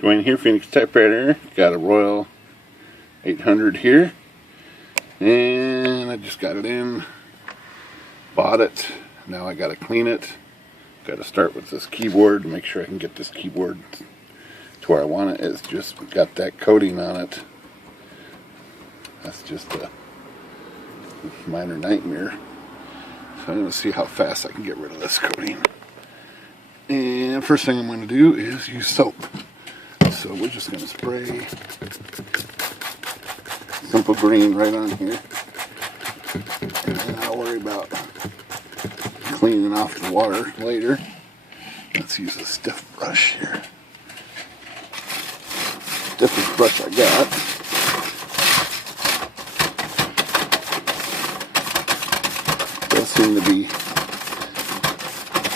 Dwayne here, Phoenix Typewriter. Got a Royal 800 here, and I just got it in, bought it. Now I got to clean it. Got to start with this keyboard, make sure I can get this keyboard to where I want it. It's just got that coating on it. That's just a minor nightmare. So I'm going to see how fast I can get rid of this coating. And first thing I'm going to do is use soap. So we're just going to spray simple green right on here. And then I'll worry about cleaning off the water later. Let's use a stiff brush here. Stiffest brush I got. Does seem to be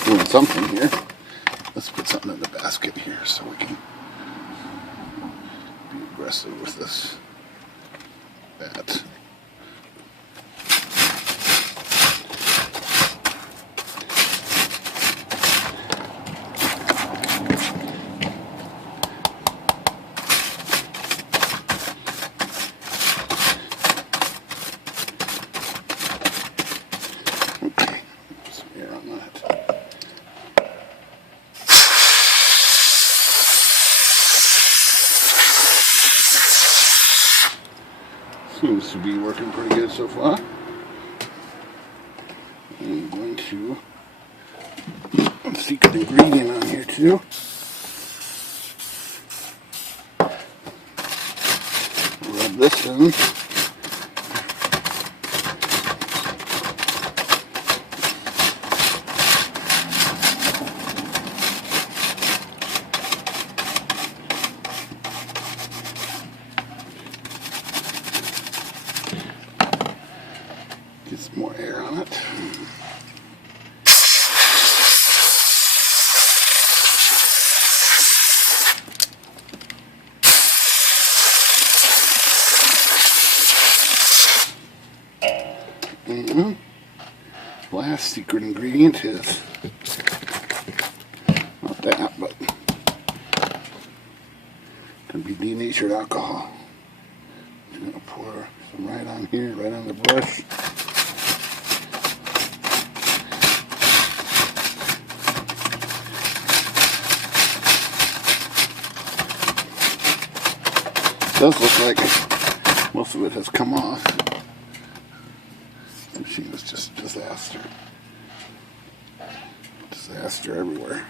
doing something here. Let's put something in the basket here so we can be aggressive with this bat. Okay, put some air on that. Seems to be working pretty good so far. I'm going to put a secret ingredient on here too. Rub this in. Get some more air on it. And last secret ingredient is not that, but can be denatured alcohol. I'm going to pour some right on here, right on the brush. It does look like most of it has come off. The machine was just a disaster. Disaster everywhere.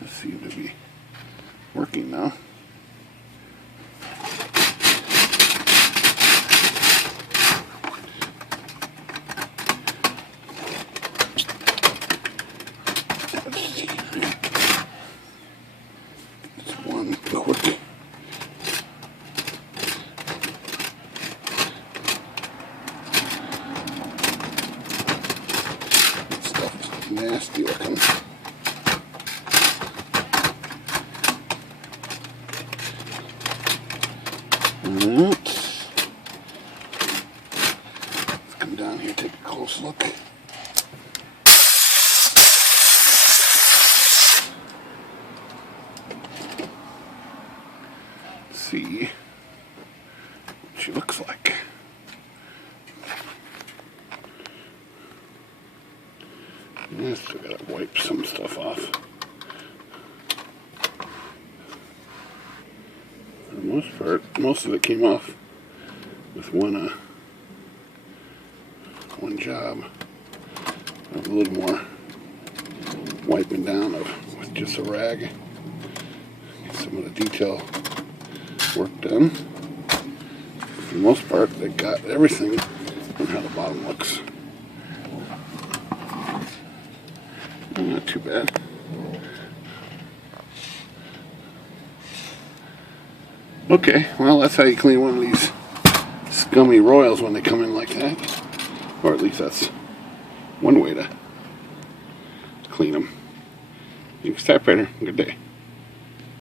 This seems to be working now. One quick. That stuff is nasty looking. Let's come down here, take a close look. See what she looks like. I still gotta wipe some stuff off. For the most part, most of it came off with one job. A little more wiping down with just a rag. Get some of the detail work done. For the most part, they got everything on how the bottom looks. Not too bad. Okay, well, that's how you clean one of these scummy Royals when they come in like that. Or at least that's one way to clean them. Phoenix Typewriter, good day.